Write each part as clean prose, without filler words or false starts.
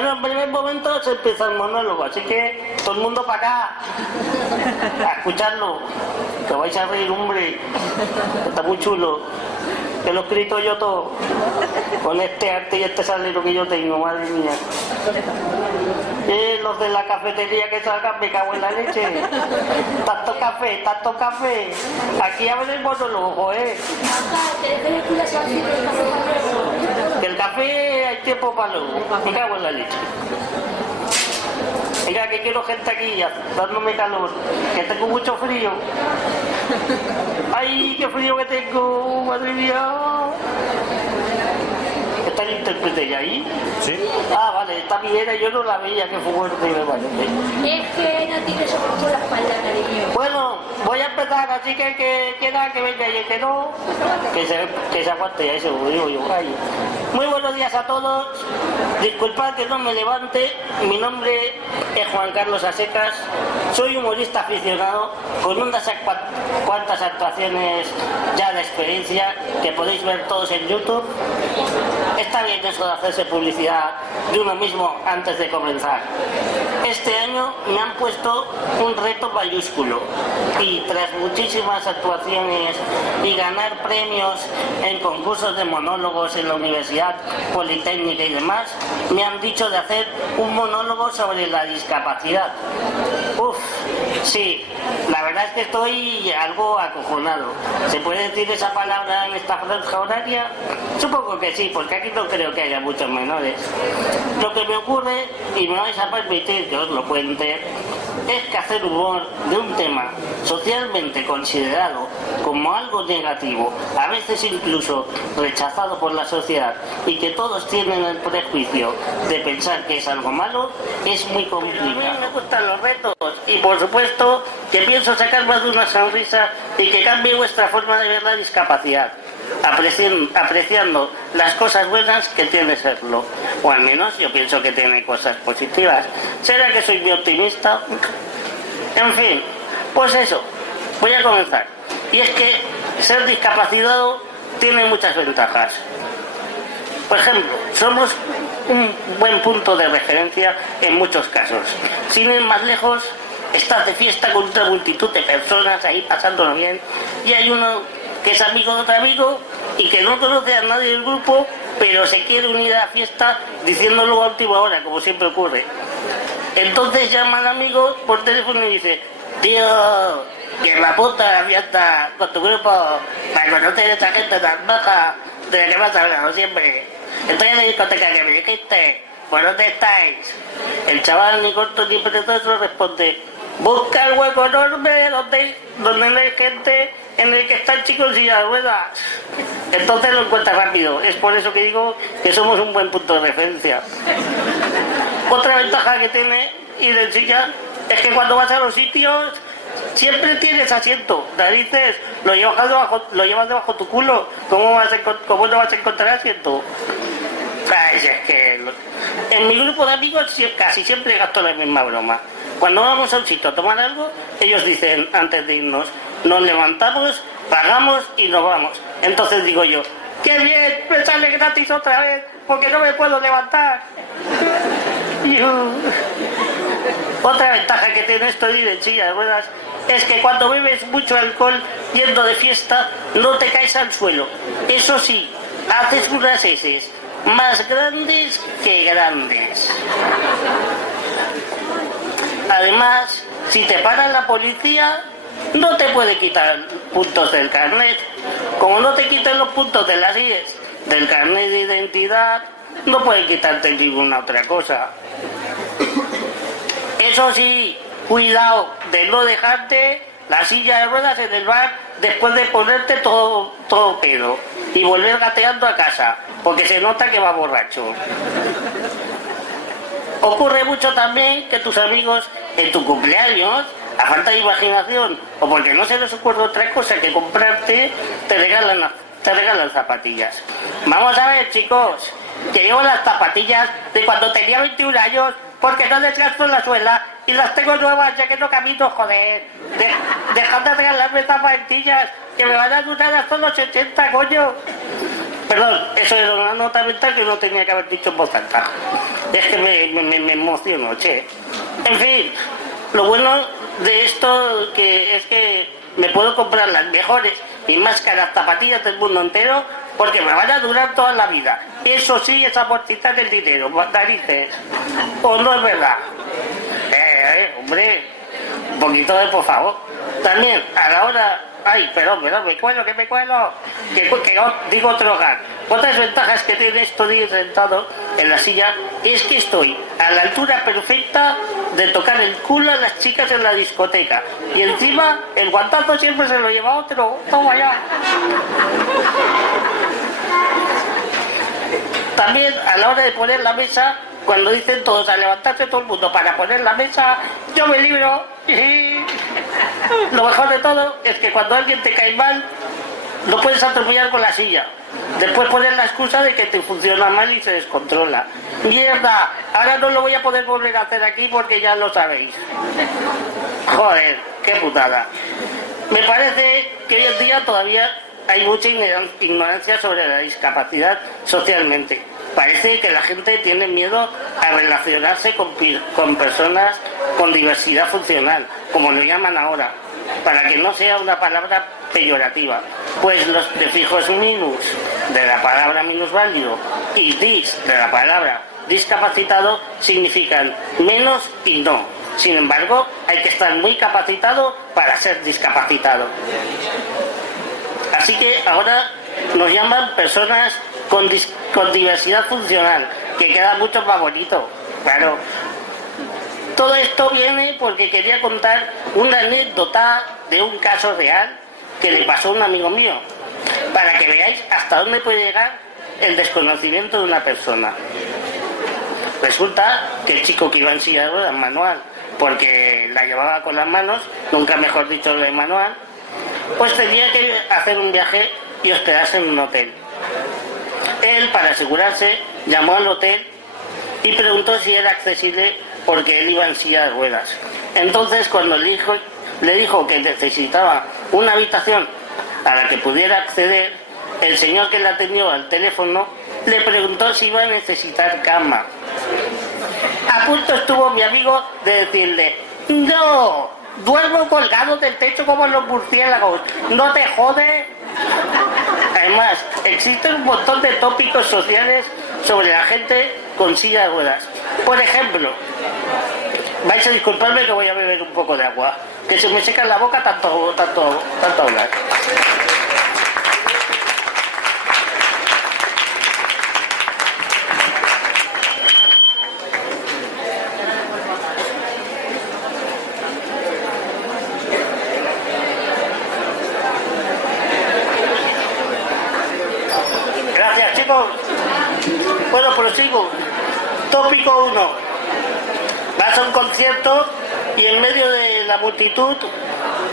Bueno, en primer momento se empieza el monólogo, así que todo el mundo para acá, a escucharlo, que vais a reír, hombre, que está muy chulo, que lo he escrito yo todo, con este arte y este salero que yo tengo, madre mía. Los de la cafetería que salgan, me cago en la leche. Tanto café. Aquí a ver el monólogo, ¿eh? Que el café hay tiempo para luego, me cago en la leche. Mira, que quiero gente aquí dándome calor, que tengo mucho frío. ¡Ay, qué frío que tengo! ¡Madre mía! ¿Está el intérprete ya ahí? Sí. Ah, vale, está bien, yo no la veía, que fue fuerte, me parece. Es que no tiene soporte la espalda, cariño. Bueno, voy a empezar, así que queda que venga y el que no, que se aguante, ya eso digo yo. Ay. Muy buenos días a todos. Disculpad que no me levante. Mi nombre es Juan Carlos Asecas. Soy humorista aficionado con unas cuantas actuaciones ya de experiencia que podéis ver todos en YouTube. Está bien eso de hacerse publicidad de uno mismo antes de comenzar. Este año me han puesto un reto mayúsculo y tras muchísimas actuaciones y ganar premios en concursos de monólogos en la Universidad Politécnica y demás, me han dicho de hacer un monólogo sobre la discapacidad. Uf, sí, la verdad es que estoy algo acojonado. ¿Se puede decir esa palabra en esta franja horaria? Supongo que sí, porque aquí no creo que haya muchos menores. Lo que me ocurre, y me vais a permitir que os lo cuente, es que hacer humor de un tema socialmente considerado como algo negativo, a veces incluso rechazado por la sociedad, y que todos tienen el prejuicio de pensar que es algo malo, es muy complicado. A mí me gustan los retos y por supuesto que pienso sacar más de una sonrisa y que cambie vuestra forma de ver la discapacidad, apreciando las cosas buenas que tiene serlo, o al menos yo pienso que tiene cosas positivas. ¿Será que soy muy optimista? En fin, pues eso, voy a comenzar. Y es que ser discapacitado tiene muchas ventajas. Por ejemplo, somos un buen punto de referencia en muchos casos. Sin ir más lejos, estás de fiesta con una multitud de personas ahí pasándolo bien y hay uno que es amigo de otro amigo y que no conoce a nadie del grupo, pero se quiere unir a la fiesta diciéndolo a última hora, como siempre ocurre. Entonces llama al amigo por teléfono y dice: tío, que la puta la fiesta con tu grupo para conocer a esa gente tan baja de la que me has hablado siempre. Estoy en la discoteca que me dijiste, ¿por dónde estáis? El chaval ni corto ni perezoso responde: busca el hueco enorme donde no hay gente, en el que está el chico en silla de ruedas. Entonces lo encuentra rápido. Es por eso que digo que somos un buen punto de referencia. Otra ventaja que tiene ir en silla es que cuando vas a los sitios siempre tienes asiento. Narices, lo llevas debajo tu culo. ¿Cómo no vas a encontrar asiento? Ay, es que en mi grupo de amigos casi siempre gasto la misma broma. Cuando vamos a un sitio a tomar algo, ellos dicen antes de irnos: nos levantamos, pagamos y nos vamos. Entonces digo yo: ¡qué bien! Me sale gratis otra vez, porque no me puedo levantar. Otra ventaja que tiene esto de ir en silla de ruedas es que cuando bebes mucho alcohol yendo de fiesta, no te caes al suelo. Eso sí, haces unas heces más grandes que grandes. Además, si te para la policía, no te puede quitar puntos del carnet. Como no te quiten los puntos de las IES, del carnet de identidad, no pueden quitarte ninguna otra cosa. Eso sí, cuidado de no dejarte la silla de ruedas en el bar después de ponerte todo pedo y volver gateando a casa, porque se nota que va borracho. Ocurre mucho también que tus amigos en tu cumpleaños, a falta de imaginación o porque no se les ocurre otra cosa que comprarte, te regalan zapatillas. Vamos a ver, chicos, que llevo las zapatillas de cuando tenía 21 años porque no desgasto la suela y las tengo nuevas ya que no camino, joder. Dejad de regalarme zapatillas que me van a durar hasta los 80, coño. Perdón, eso era una nota mental que no tenía que haber dicho en voz alta. Es que me emociono, che. En fin, lo bueno de esto es que me puedo comprar las mejores y más caras zapatillas del mundo entero porque me van a durar toda la vida. Eso sí es amortizar el dinero, narices. ¿O no es verdad? Hombre, un poquito de por favor. También, a la hora... Ay, perdón, me cuelo. Que digo otro hogar. Otras ventajas que tiene esto de ir sentado en la silla es que estoy a la altura perfecta de tocar el culo a las chicas en la discoteca. Y encima, el guantazo siempre se lo lleva otro. Toma ya. También, a la hora de poner la mesa, cuando dicen todos a levantarse todo el mundo para poner la mesa, yo me libro. Lo mejor de todo es que cuando alguien te cae mal, lo puedes atropellar con la silla. Después poner la excusa de que te funciona mal y se descontrola. ¡Mierda! Ahora no lo voy a poder volver a hacer aquí porque ya lo sabéis. Joder, qué putada. Me parece que hoy en día todavía hay mucha ignorancia sobre la discapacidad socialmente. Parece que la gente tiene miedo a relacionarse con personas con diversidad funcional, como lo llaman ahora, para que no sea una palabra peyorativa, pues los prefijos minus de la palabra minusválido y dis de la palabra discapacitado significan menos y no. Sin embargo, hay que estar muy capacitado para ser discapacitado. Así que ahora nos llaman personas con diversidad funcional, que queda mucho más bonito, claro. Todo esto viene porque quería contar una anécdota de un caso real que le pasó a un amigo mío, para que veáis hasta dónde puede llegar el desconocimiento de una persona. Resulta que el chico que iba en silla de ruedas manual, porque la llevaba con las manos, nunca mejor dicho lo de manual, pues tenía que hacer un viaje y hospedarse en un hotel. Él, para asegurarse, llamó al hotel y preguntó si era accesible porque él iba en silla de ruedas. Entonces, cuando le dijo que necesitaba una habitación a la que pudiera acceder, el señor que le atendió al teléfono le preguntó si iba a necesitar cama. A punto estuvo mi amigo de decirle: ¡no! Duermo colgado del techo como los murciélagos. ¿No te jode? Además, existen un montón de tópicos sociales sobre la gente con silla de ruedas. Por ejemplo, vais a disculparme que voy a beber un poco de agua, que se me seca en la boca tanto hablar. Gracias, chicos. Bueno, prosigo. Tópico 1. Vas a un concierto y en medio de la multitud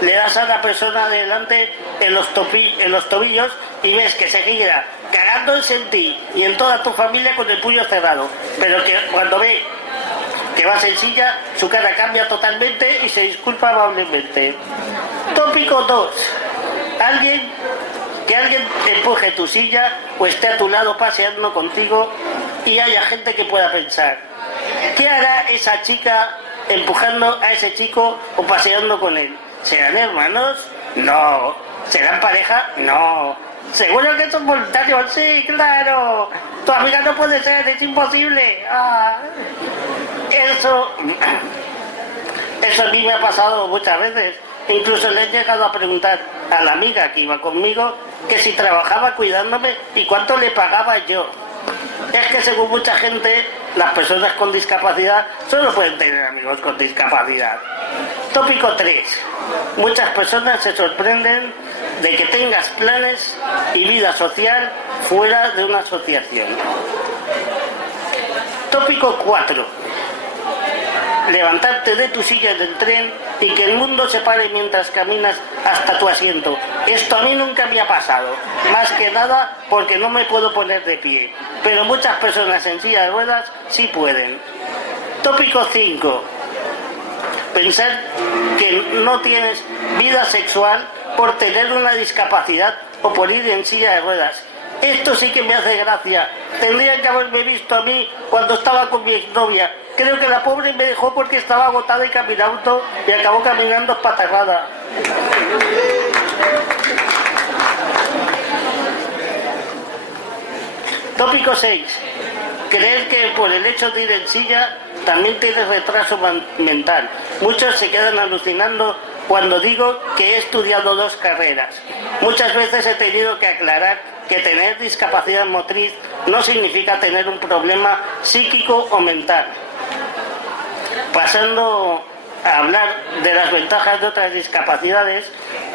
le das a la persona de delante en los tobillos y ves que se gira cagándose en ti y en toda tu familia con el puño cerrado, pero que cuando ve que vas en silla, su cara cambia totalmente y se disculpa amablemente. Tópico 2. Que alguien empuje tu silla o esté a tu lado paseando contigo y haya gente que pueda pensar: ¿qué hará esa chica empujando a ese chico o paseando con él? ¿Serán hermanos? No. ¿Serán pareja? No. ¿Seguro que son voluntarios? Sí, claro. Tu amiga no puede ser, es imposible. Eso a mí me ha pasado muchas veces. Incluso le he llegado a preguntar a la amiga que iba conmigo que si trabajaba cuidándome y cuánto le pagaba yo. Es que según mucha gente, las personas con discapacidad solo pueden tener amigos con discapacidad. Tópico 3. Muchas personas se sorprenden de que tengas planes y vida social fuera de una asociación. Tópico 4. Levantarte de tu silla del tren y que el mundo se pare mientras caminas hasta tu asiento. Esto a mí nunca me ha pasado, más que nada porque no me puedo poner de pie, pero muchas personas en silla de ruedas sí pueden. Tópico 5. Pensar que no tienes vida sexual por tener una discapacidad o por ir en silla de ruedas. Esto sí que me hace gracia, Tendrían que haberme visto a mí cuando estaba con mi exnovia. Creo que la pobre me dejó porque estaba agotada y caminando y acabó caminando espatarrada. Tópico 6. Creer que por el hecho de ir en silla también tienes retraso mental. Muchos se quedan alucinando cuando digo que he estudiado 2 carreras. Muchas veces he tenido que aclarar que tener discapacidad motriz no significa tener un problema psíquico o mental. Pasando a hablar de las ventajas de otras discapacidades,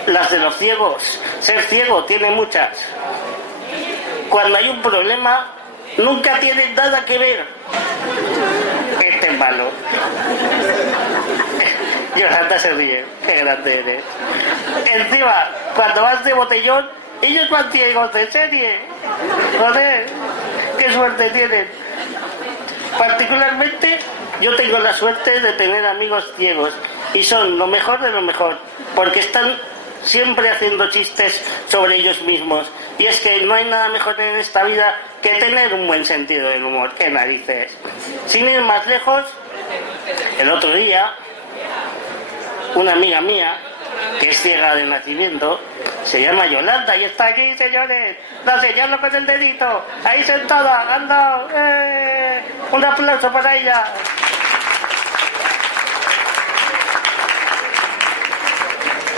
las de los ciegos. Ser ciego tiene muchas. Cuando hay un problema, nunca tiene nada que ver. Este es malo. Yolanda se ríe. Qué grande eres. Encima, cuando vas de botellón, ellos van ciegos de serie. Joder, qué suerte tienen. Particularmente, yo tengo la suerte de tener amigos ciegos y son lo mejor de lo mejor, porque están siempre haciendo chistes sobre ellos mismos. Y es que no hay nada mejor en esta vida que tener un buen sentido del humor. ¡Qué narices! Sin ir más lejos, el otro día, una amiga mía, que es ciega de nacimiento, se llama Yolanda y está aquí, señores. La señalo con el dedito. Ahí sentada, anda. Un aplauso para ella.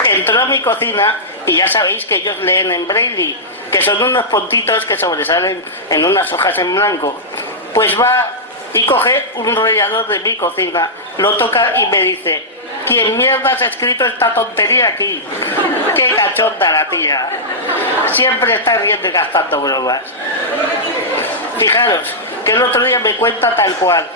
Entró a mi cocina y ya sabéis que ellos leen en braille, que son unos puntitos que sobresalen en unas hojas en blanco. Pues va y coge un rollador de mi cocina, lo toca y me dice: ¿quién mierda has escrito esta tontería aquí? ¡Qué cachonda la tía! Siempre está riendo y gastando bromas. Fijaros, que el otro día me cuenta tal cual.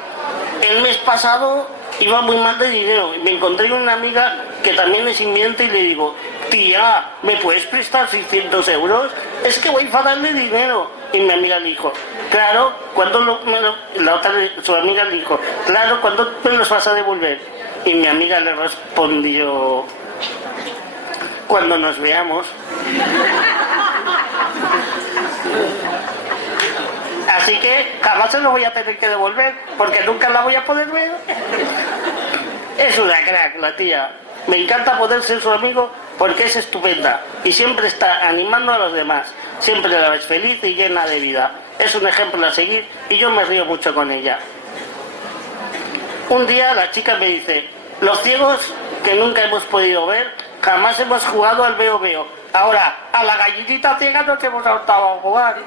El mes pasado iba muy mal de dinero y me encontré con una amiga que también es invidente y le digo: tía, ¿me puedes prestar 600 euros? Es que voy fatal de dinero. Y mi amiga le dijo: claro, ¿cuándo su amiga le dijo: claro, ¿cuándo me los vas a devolver? Y mi amiga le respondió: cuando nos veamos. Así que jamás se lo voy a tener que devolver, porque nunca la voy a poder ver. Es una crack la tía. Me encanta poder ser su amigo porque es estupenda y siempre está animando a los demás. Siempre la ves feliz y llena de vida. Es un ejemplo a seguir y yo me río mucho con ella. Un día la chica me dice: los ciegos que nunca hemos podido ver, jamás hemos jugado al veo veo. Ahora, a la gallinita ciega nos hemos hartado a jugar.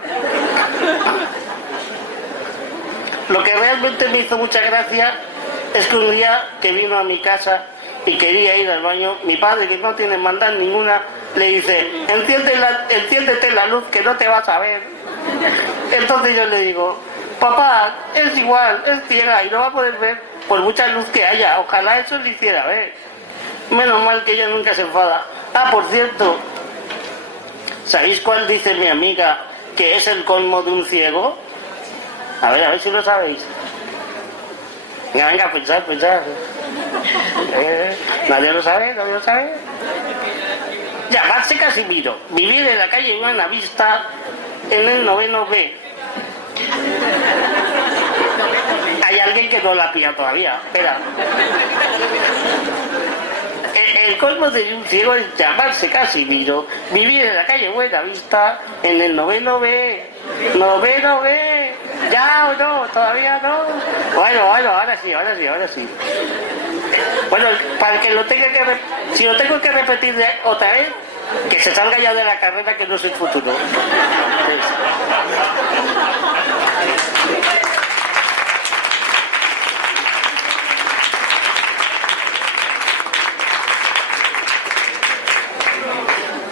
Lo que realmente me hizo mucha gracia es que un día que vino a mi casa y quería ir al baño, mi padre, que no tiene maldad ninguna, le dice: enciéndete la luz que no te vas a ver. Entonces yo le digo: papá, es igual, es ciega y no va a poder ver por mucha luz que haya. Ojalá eso le hiciera ver. Menos mal que ella nunca se enfada. Ah, por cierto, ¿sabéis cuál dice mi amiga que es el colmo de un ciego? A ver si lo sabéis. Venga, pensad. ¿Nadie lo sabe? Llamarse Casimiro, vivir en la calle Buenavista en el 9º B. Hay alguien que no la ha pillado todavía. Espera. El colmo de un ciego es llamarse Casimiro, vivir en la calle Buenavista en el 9º B. 9º B. ¿Ya o no? ¿Todavía no? Bueno, ahora sí. Bueno, para que lo tenga que... Si lo tengo que repetir otra vez, que se salga ya de la carrera, que no es el futuro.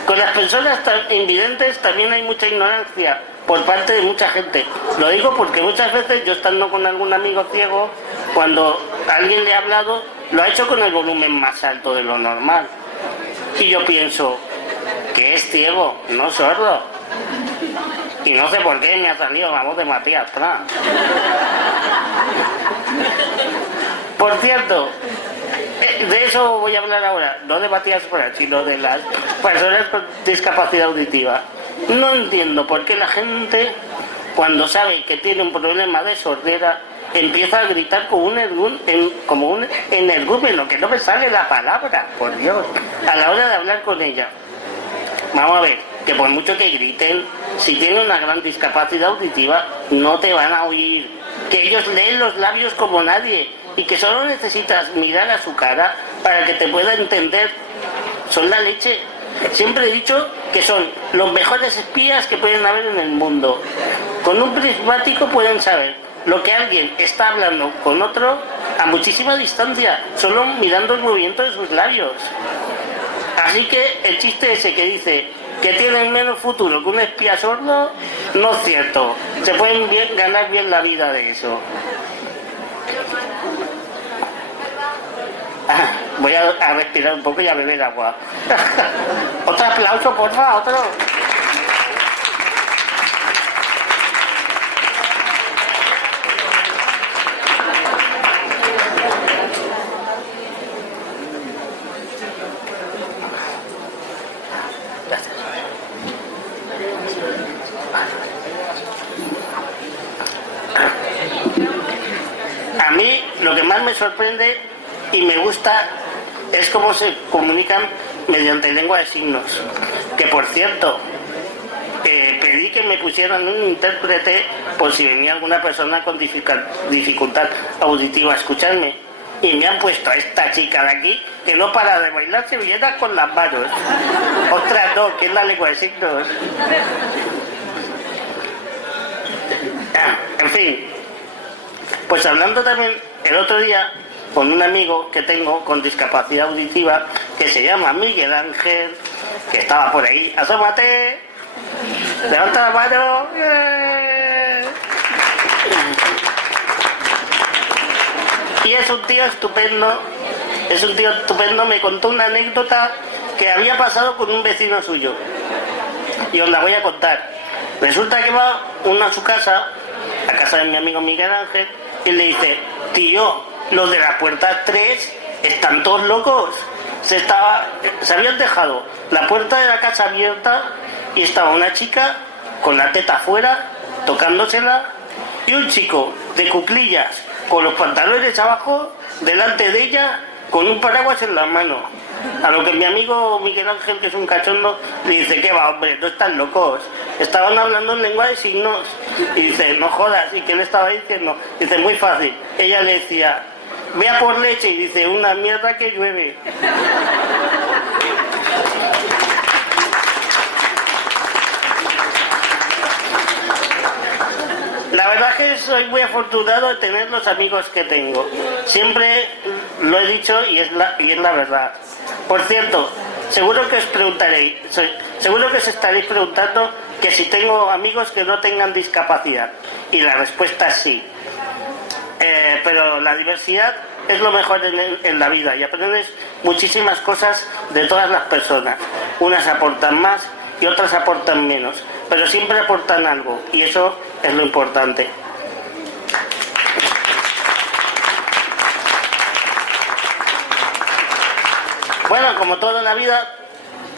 Con las personas invidentes también hay mucha ignorancia por parte de mucha gente. Lo digo porque muchas veces yo, estando con algún amigo ciego, cuando alguien le ha hablado, lo ha hecho con el volumen más alto de lo normal. Y yo pienso que es ciego, no sordo. Y no sé por qué me ha salido la voz de Matías Prat. Por cierto, de eso voy a hablar ahora, no de Matías Prat, sino de las personas con discapacidad auditiva. No entiendo por qué la gente, cuando sabe que tiene un problema de sordera, empieza a gritar como un energúmeno, que no me sale la palabra, por Dios, a la hora de hablar con ella. Vamos a ver, que por mucho que griten, si tienen una gran discapacidad auditiva, no te van a oír. Que ellos leen los labios como nadie y que solo necesitas mirar a su cara para que te pueda entender. Son la leche. Siempre he dicho que son los mejores espías que pueden haber en el mundo. Con un prismático pueden saber lo que alguien está hablando con otro a muchísima distancia, solo mirando el movimiento de sus labios. Así que el chiste ese que dice que tienen menos futuro que un espía sordo, no es cierto. Se pueden ganar bien la vida de eso. Voy a respirar un poco y a beber agua. Otro aplauso, porfa, otro. A mí lo que más me sorprende y me gusta es cómo se comunican mediante lengua de signos. Que por cierto, pedí que me pusieran un intérprete por si venía alguna persona con dificultad auditiva a escucharme. Y me han puesto a esta chica de aquí que no para de bailar sevillanas con las manos. Ostras, no, que es la lengua de signos. En fin, pues hablando también el otro día con un amigo que tengo con discapacidad auditiva que se llama Miguel Ángel, que estaba por ahí. ¡Asómate! ¡Levanta la mano! Y es un tío estupendo, me contó una anécdota que había pasado con un vecino suyo. Y os la voy a contar. Resulta que va uno a su casa, a casa de mi amigo Miguel Ángel, y le dice: tío, los de la puerta 3 están todos locos. Se habían dejado la puerta de la casa abierta y estaba una chica con la teta afuera, tocándosela, y un chico de cuclillas con los pantalones abajo, delante de ella, con un paraguas en la mano. A lo que mi amigo Miguel Ángel, que es un cachondo, le dice: ¿qué va, hombre? No están locos. Estaban hablando en lengua de signos. Y dice: no jodas. ¿Y qué le estaba diciendo? Dice: muy fácil. Ella le decía: ve a por leche. Y dice: una mierda que llueve. La verdad es que soy muy afortunado de tener los amigos que tengo. Siempre lo he dicho y es la verdad. Por cierto, seguro que os estaréis preguntando que si tengo amigos que no tengan discapacidad. Y la respuesta es sí. Pero la diversidad es lo mejor en la vida y aprendes muchísimas cosas de todas las personas. Unas aportan más y otras aportan menos, pero siempre aportan algo y eso es lo importante. Bueno, como todo en la vida,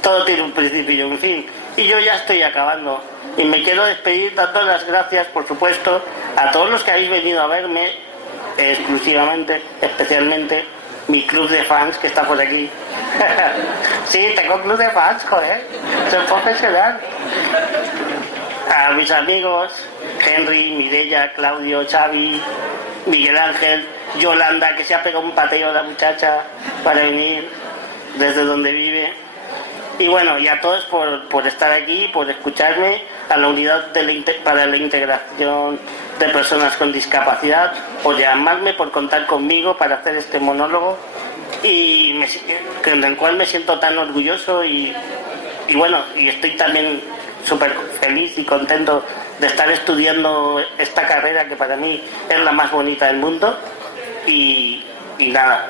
todo tiene un principio y un fin. Y yo ya estoy acabando. Y me quiero despedir dando las gracias, por supuesto, a todos los que habéis venido a verme, exclusivamente, especialmente, mi club de fans que está por aquí. Sí, tengo club de fans, joder. Soy profesional. A mis amigos, Henry, Mireia, Claudio, Xavi, Miguel Ángel, Yolanda, que se ha pegado un pateo a la muchacha para venir desde donde vive. Y bueno, y a todos por estar aquí, por escucharme, a la unidad para la integración de personas con discapacidad, por llamarme, por contar conmigo para hacer este monólogo, y en el cual me siento tan orgulloso y bueno, y estoy también súper feliz y contento de estar estudiando esta carrera que para mí es la más bonita del mundo y nada,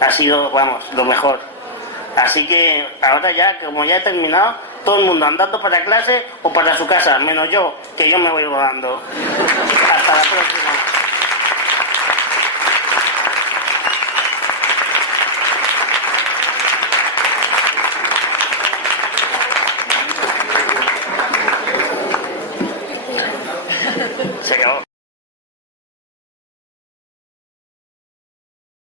ha sido, vamos, lo mejor. Así que ahora ya, como ya he terminado, todo el mundo andando para clase o para su casa, menos yo, que yo me voy rodando.